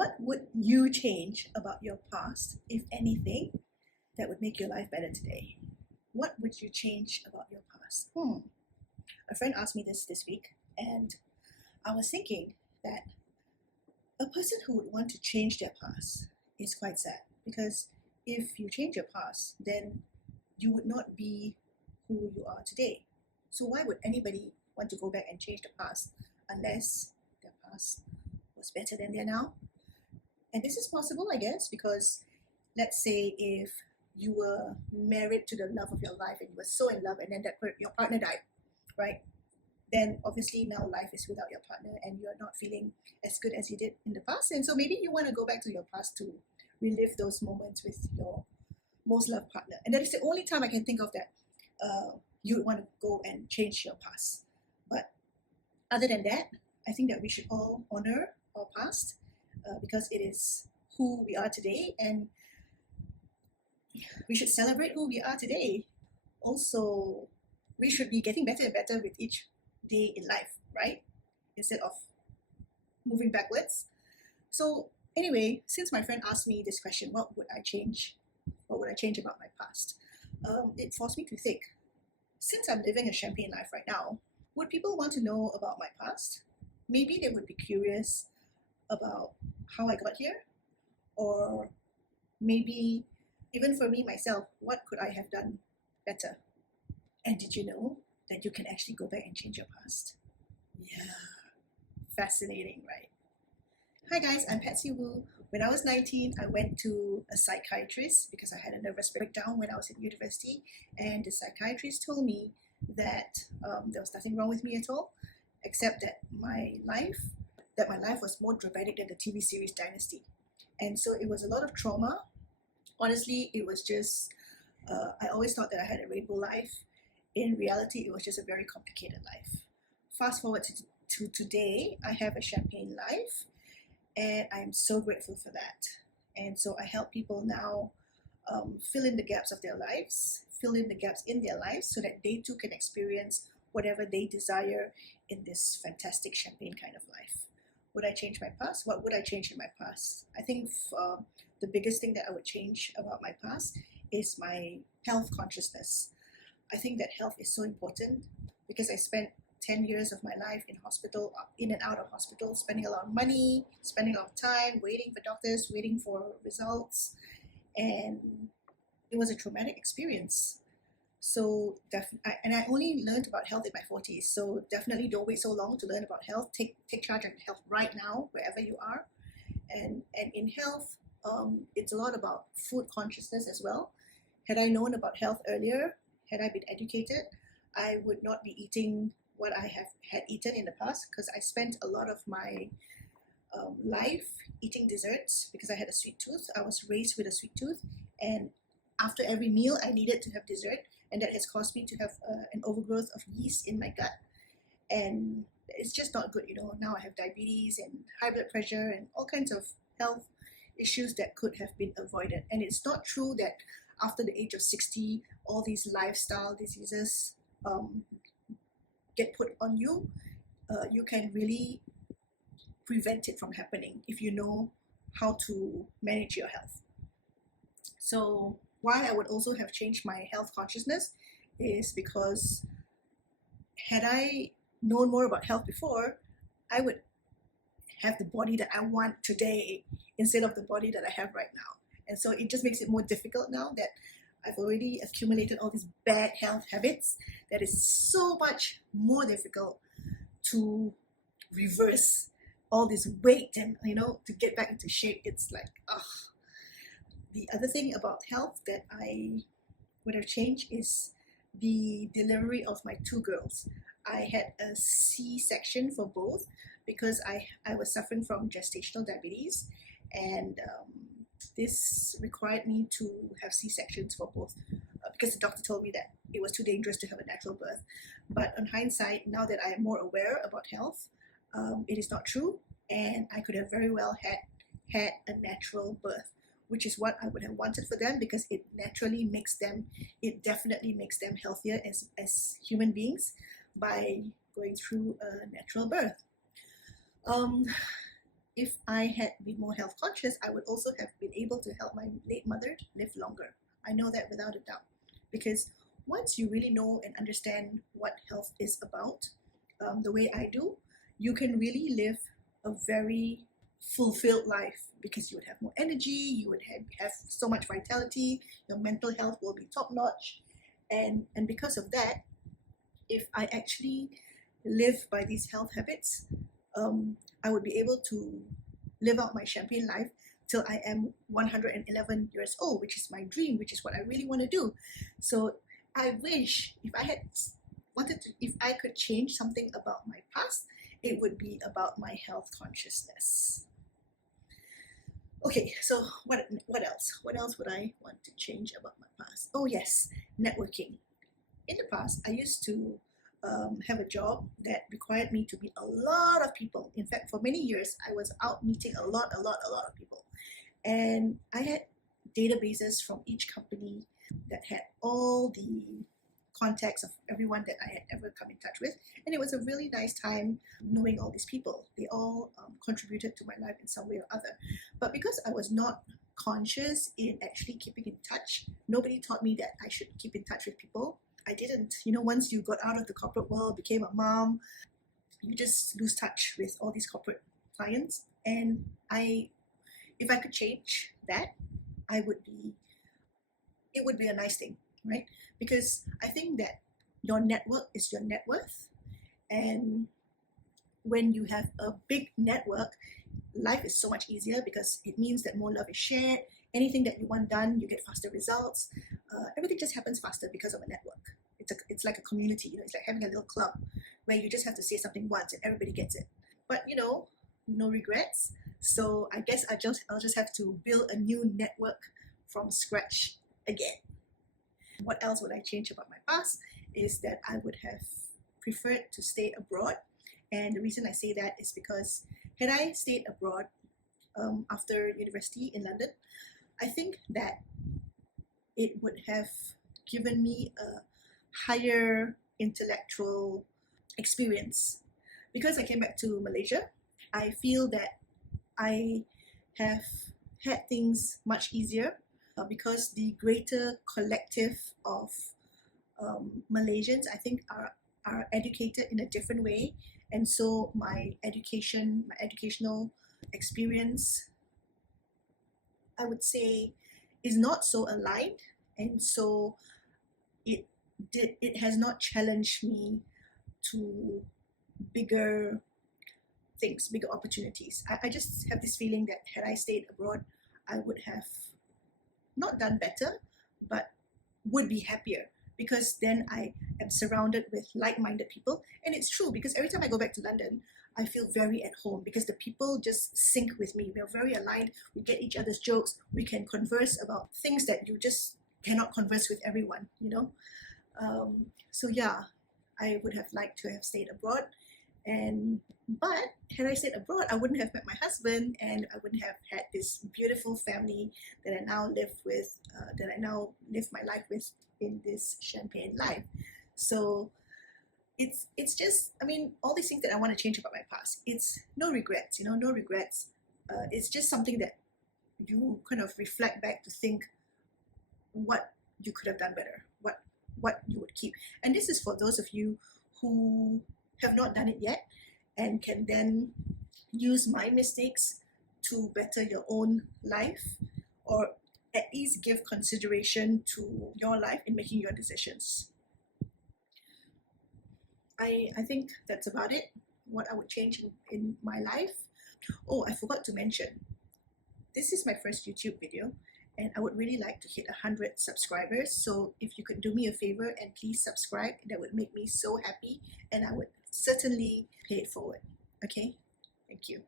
What would you change about your past, if anything, that would make your life better today? What would you change about your past? A friend asked me this week, and I was thinking that a person who would want to change their past is quite sad, because if you change your past, then you would not be who you are today. So why would anybody want to go back and change the past unless their past was better than they're now? And this is possible, I guess, because let's say if you were married to the love of your life and you were so in love, and then your partner died, right? Then obviously now life is without your partner and you're not feeling as good as you did in the past. And so maybe you want to go back to your past to relive those moments with your most loved partner. And that is the only time I can think of that you would want to go and change your past. But other than that, I think that we should all honor our past because it is who we are today, and we should celebrate who we are today. Also, we should be getting better and better with each day in life, right? Instead of moving backwards. So anyway, since my friend asked me this question, what would I change? What would I change about my past? It forced me to think. Since I'm living a champagne life right now, would people want to know about my past? Maybe they would be curious about how I got here, or maybe even for me myself, what could I have done better? And did you know that you can actually go back and change your past? Yeah, fascinating, right? Hi guys, I'm Patsy Wu. When I was 19, I went to a psychiatrist because I had a nervous breakdown when I was in university, and the psychiatrist told me that there was nothing wrong with me at all, except that my life was more dramatic than the TV series Dynasty. And so it was a lot of trauma. Honestly, it was just, I always thought that I had a rainbow life. In reality, it was just a very complicated life. Fast forward to today, I have a champagne life, and I'm so grateful for that. And so I help people now fill in the gaps of their lives, fill in the gaps in their lives so that they too can experience whatever they desire in this fantastic champagne kind of life. Would I change my past? What would I change in my past? I think the biggest thing that I would change about my past is my health consciousness. I think that health is so important because I spent 10 years of my life in hospital, in and out of hospital, spending a lot of money, spending a lot of time, waiting for doctors, waiting for results. And it was a traumatic experience. So and I only learned about health in my 40s. So definitely don't wait so long to learn about health. Take charge of health right now, wherever you are. And in health, it's a lot about food consciousness as well. Had I known about health earlier, had I been educated, I would not be eating what I had eaten in the past, because I spent a lot of my life eating desserts because I had a sweet tooth. I was raised with a sweet tooth, and after every meal I needed to have dessert, and that has caused me to have an overgrowth of yeast in my gut, and it's just not good. Now I have diabetes and high blood pressure and all kinds of health issues that could have been avoided. And it's not true that after the age of 60 all these lifestyle diseases get put on you. You can really prevent it from happening if you know how to manage your health. So why I would also have changed my health consciousness is because had I known more about health before, I would have the body that I want today instead of the body that I have right now. And so it just makes it more difficult now that I've already accumulated all these bad health habits, that is so much more difficult to reverse all this weight and, to get back into shape. It's like, ugh. The other thing about health that I would have changed is the delivery of my two girls. I had a C-section for both because I was suffering from gestational diabetes, and this required me to have C-sections for both because the doctor told me that it was too dangerous to have a natural birth. But on hindsight, now that I am more aware about health, it is not true, and I could have very well had a natural birth, which is what I would have wanted for them, because it definitely makes them healthier as human beings by going through a natural birth. if I had been more health conscious, I would also have been able to help my late mother live longer. I know that without a doubt, because once you really know and understand what health is about, the way I do, you can really live a very fulfilled life, because you would have more energy, you would have so much vitality, your mental health will be top notch, and because of that, if I actually live by these health habits, I would be able to live out my champagne life till I am 111 years old, which is my dream, which is what I really want to do. So I wish if I could change something about my past, it would be about my health consciousness. Okay, so what else? What else would I want to change about my past? Oh yes, networking. In the past, I used to have a job that required me to meet a lot of people. In fact, for many years, I was out meeting a lot of people. And I had databases from each company that had all the contacts of everyone that I had ever come in touch with. And it was a really nice time knowing all these people. They all contributed to my life in some way or other. But because I was not conscious in actually keeping in touch, nobody taught me that I should keep in touch with people. I didn't. Once you got out of the corporate world, became a mom, you just lose touch with all these corporate clients. And if I could change that, it would be a nice thing, right? Because I think that your network is your net worth. And when you have a big network, life is so much easier, because it means that more love is shared. Anything that you want done, you get faster results. Everything just happens faster because of a network. It's like a community, it's like having a little club where you just have to say something once and everybody gets it. But no regrets. So I guess I'll just have to build a new network from scratch again. What else would I change about my past is that I would have preferred to stay abroad. And the reason I say that is because had I stayed abroad after university in London, I think that it would have given me a higher intellectual experience. Because I came back to Malaysia, I feel that I have had things much easier, because the greater collective of Malaysians, I think, are educated in a different way. And so my educational experience, I would say, is not so aligned. And so it has not challenged me to bigger things, bigger opportunities. I just have this feeling that had I stayed abroad, I would have not done better, but would be happier, because then I am surrounded with like-minded people. And it's true, because every time I go back to London, I feel very at home, because the people just sync with me. We're very aligned. We get each other's jokes. We can converse about things that you just cannot converse with everyone, So yeah, I would have liked to have stayed abroad. But had I stayed abroad, I wouldn't have met my husband, and I wouldn't have had this beautiful family that I now live with, that I now live my life with in this champagne life. So it's just, all these things that I want to change about my past. It's no regrets, no regrets. It's just something that you kind of reflect back to think what you could have done better, what you would keep. And this is for those of you who have not done it yet and can then use my mistakes to better your own life, or at least give consideration to your life in making your decisions. I think that's about it, what I would change in my life. Oh, I forgot to mention, this is my first YouTube video, and I would really like to hit 100 subscribers. So if you could do me a favor and please subscribe, that would make me so happy, and I would certainly pay it forward. Okay, thank you.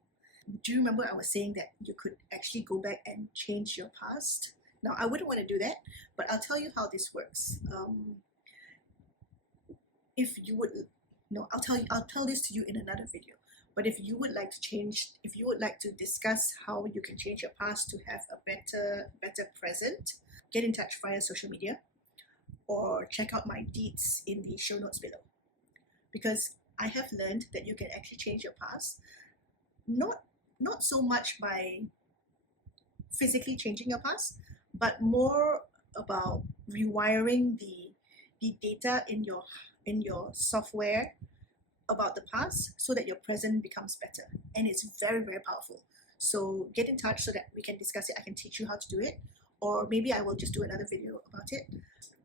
Do you remember I was saying that you could actually go back and change your past? Now, I wouldn't want to do that, but I'll tell you how this works. If you would, no, I'll tell this to you in another video. But if you would like to discuss how you can change your past to have a better present, get in touch via social media, or check out my deeds in the show notes below. Because I have learned that you can actually change your past, not not so much by physically changing your past, but more about rewiring the data in your software about the past so that your present becomes better. And it's very, very powerful. So get in touch so that we can discuss it. I can teach you how to do it, or maybe I will just do another video about it.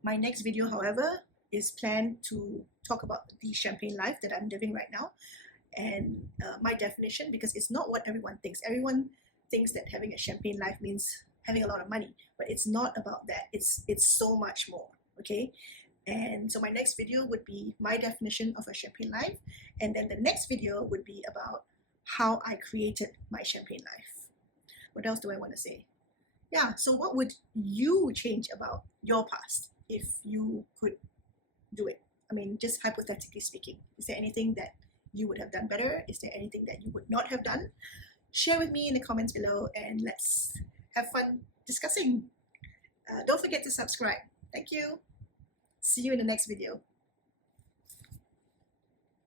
My next video, however, is planned to talk about the champagne life that I'm living right now, and my definition, because it's not what everyone thinks. Everyone thinks that having a champagne life means having a lot of money, but it's not about that. It's so much more, okay? And so my next video would be my definition of a champagne life, and then the next video would be about how I created my champagne life. What else do I want to say? Yeah, so what would you change about your past if you could do it? I mean, just hypothetically speaking, is there anything that you would have done better? Is there anything that you would not have done? Share with me in the comments below, and let's have fun discussing. Don't forget to subscribe. Thank you. See you in the next video.